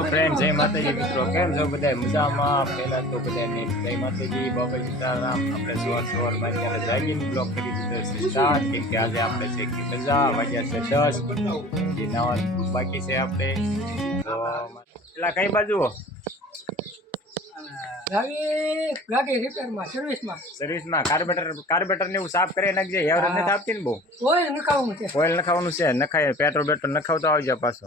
Hello friend જય માતાજી મિત્રો. કેમ છો બધા મજામાં? પહેલાં તો બધાને જય માતાજી બાબા સીતારામ. આપણે સવાર સવારમાં અત્યારે જાગીને બ્લોક કરી દીધો છે સ્ટાર્ટ કેમ કે આજે આપણે છે કે મજા વાગ્યા છે દસ. જે નવા બાકી છે આપણે. પેલા કઈ બાજુ? સર્વિસમાં કાર્બેટર કાર્બેટર ને એવું સાફ કરી નાખજે. એવરેજ ને બહુ? નખાવાનું છે. નખાય. પેટ્રોલ બેટ્રોલ નખાવતો આવજો પાછો.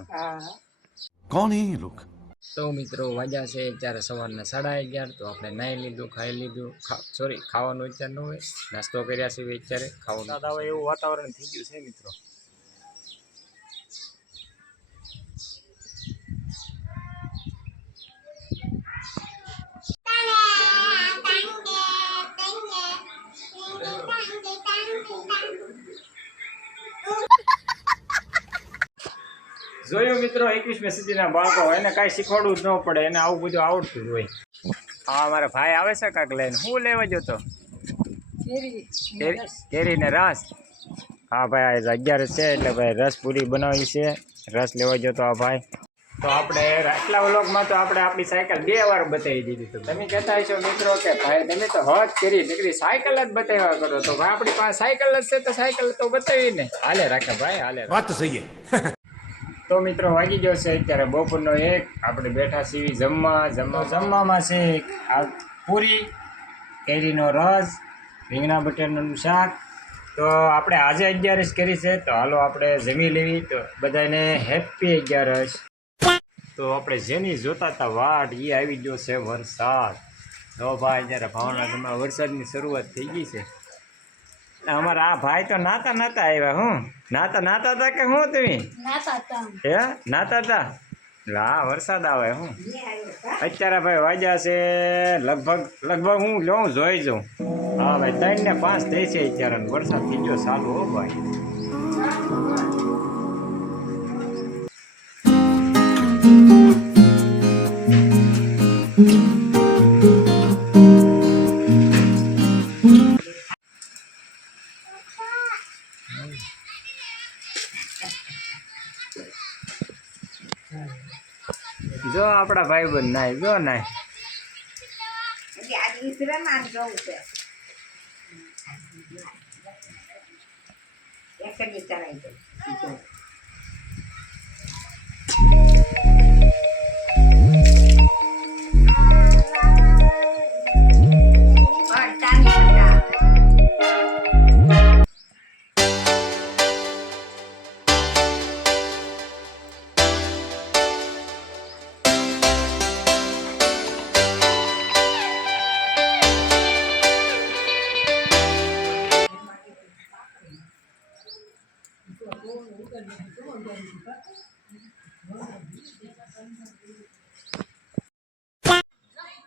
તો મિત્રો વાજા છે ત્યારે સવારના સાડા અગિયાર, તો આપણે નાહી લીધું, ખાઈ લીધું. સોરી ખાવાનું વિચાર ન હોય. નાસ્તો કર્યા છે અત્યારે, ખાવાનું. એવું વાતાવરણ થઈ ગયું છે મિત્રો. જોયું મિત્રો એકવીસમી સુધીના બાળકો એને કાંઈ શીખવાડવું જ ન પડે એને આવું બધું આવડતું હોય. હા મારા ભાઈ આવે છે કાંક લઈને. શું લેવા જતો કેરીને રસ? હા ભાઈ આજે અગિયાર છે એટલે ભાઈ રસ પૂરી બનાવી છે. રસ લેવા જતો આ ભાઈ. તો આપણે આટલા વ્લોગમાં તો આપણે આપણી સાયકલ બે વાર બતાવી દીધી તો તમે કહેતા હશો મિત્રો કે ભાઈ તમે તો હજ કેરી નીકળી સાયકલ જ બતાવ્યા કરો. તો ભાઈ આપણી પાસે સાયકલ જ છે તો સાયકલ તો બતાવીને. હાલે રાખે ભાઈ હાલે વાત સહી તો મિત્રો વાગી ગયો છે અત્યારે બપોરનો એક. આપણે બેઠા સીવી જમવા. જમવા જમવામાં છે આ પૂરી, કેરીનો રસ, રીંગણા બટેરનું શાક. તો આપણે આજે અગિયારસ કરી છે, તો હાલો આપણે જમી લેવી. તો બધાને હેપી અગિયારસ. તો આપણે જેની જોતા હતા વાટ એ આવી ગયો છે વરસાદ. તો ભાઈ જ્યારે ભાવના ગામમાં વરસાદની શરૂઆત થઈ ગઈ છે. અમારા આ ભાઈ તો નાતા નાતા આવ્યા હું? નાતા નાતા હતા કે હું તમે? હે? નાતા હતા? લા વરસાદ આવે હું? અત્યારે ભાઈ વાજ્યા છે લગભગ લગભગ હું લઉં જોઈ જાઉં. હા ભાઈ ત્રણ ને પાંચ થઈ છે અત્યારે વરસાદ થઈ ગયો ચાલુ હો ભાઈ. જો આપણા ભાઈ બંધ નાય જો નાય. એક જ વિચારાય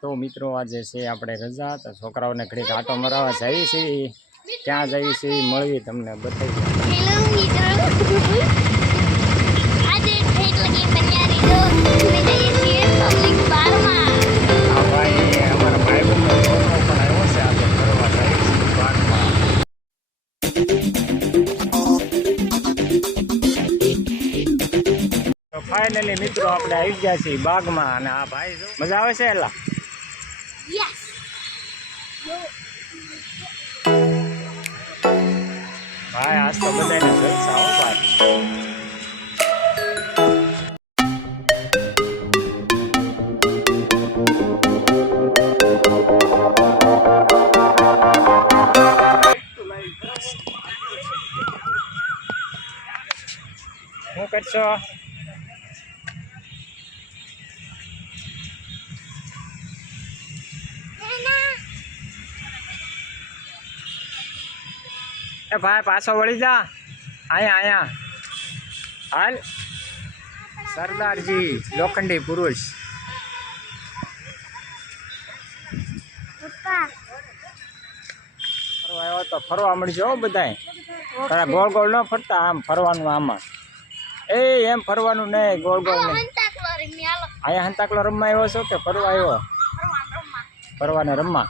તો મિત્રો આજે છે આપણે રજા તો છોકરાઓને ઘડીક આટો મરાવવા જઈએ છીએ. ક્યાં જઈએ છીએ મળવી તમને બતાવી ફાઇનલી મિત્રો આપણે આવી ગયા છીએ બાગમાં. અને આ ભાઈ મજા આવે છે એલા? ભાઈ આજ તો બધાને જલસા હો ભાઈ શું કરશો? એ ભાઈ પાછો વળી જા. અહીંયા અહીંયા હાલ. સરદારજી લોખંડી પુરુષ. ફરવા આવ્યો તો ફરવા મળજો હો બધાય. તારા ગોળ ગોળ ન ફરતા આમ ફરવાનું આમાં. એ એમ ફરવાનું નહીં ગોળ ગોળ નહીં. અહીંયા હંતાકલો રમવા આવ્યો છો કે ફરવા આવ્યો? ફરવાને રમવા.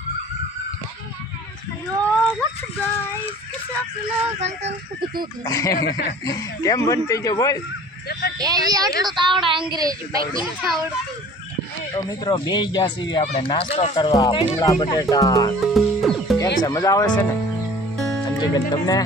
કેમ બનતી ગયો? બોલ. તો મિત્રો બે ગયા છીએ આપણે નાસ્તો કરવા ભૂંગળા બટેટા. કેમ છે? મજા આવે છે ને? અંજલીબેન તમને?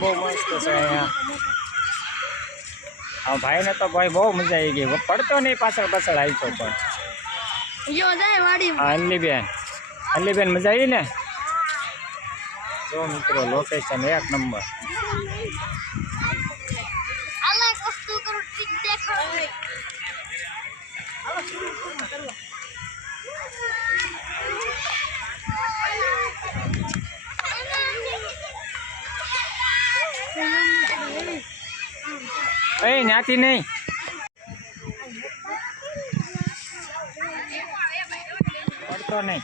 બહુ મસ્ત છે અહીંયા. આ ભાઈને તો ભાઈ બહુ મજા આવી ગઈ. પડતો નહીં પાછળ પાછળ આવી તો પણ. જો જાય વાડી. હા અનલીબેન અનલીબેન મજા આવી ને? જો મિત્રો લોકેશન એક નંબર. અલગ વસ્તુ કરું ઠીક દેખો એ નહીં. પડતો નહીં.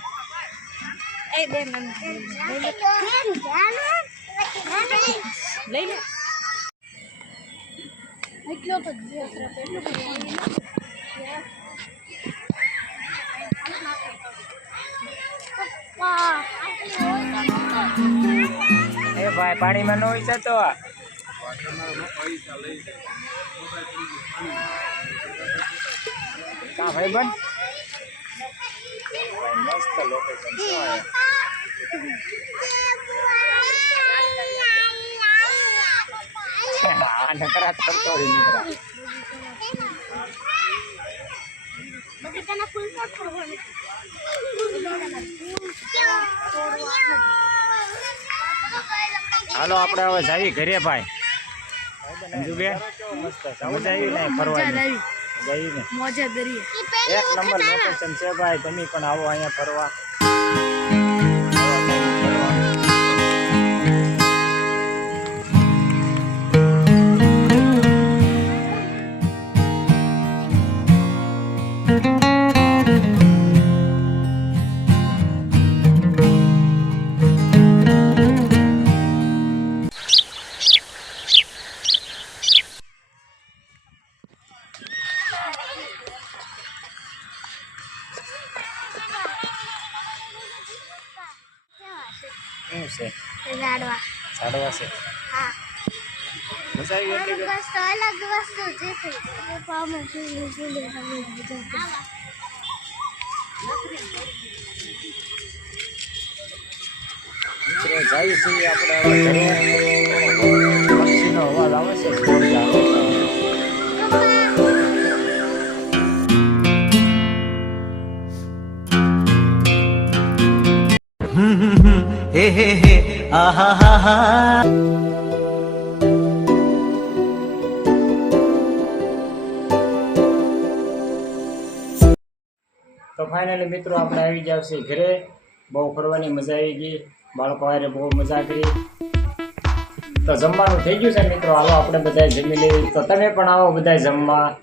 લઈ લે. એટલો એ ભાઈ પાણીમાં નો હોય જતો કા ભાઈ બન? મસ્ત લોકેશન છે કરતો રહી નકરા ફૂલ. હાલો આપણે હવે જઈએ ઘરે ભાઈ. અંજુબેન મજા આવી ને ફરવાની. મજા ને. મોજા દરિયા એક નંબર લોકેશન છે ભાઈ તમે પણ આવો અહીંયા ફરવા. છે? ઝાડવા ઝાડવા છે? હા. મજા આવી એટલી બસ તો અલગ વસ્તુ છે પામાં શું હવે મિત્રો જાય છીએ આપણે હવે પક્ષીનો અવાજ આવે છે? તો ફાઇનલી મિત્રો આપણે આવી ગયા છીએ ઘરે. બહુ ફરવાની મજા આવી ગઈ. બાળકો આરે બહુ મજા કરી. તો જમવાનું થઈ ગયું છે મિત્રો. હાલો આપણે બધા જમી લઈએ. તો તમે પણ આવો બધા જમવા.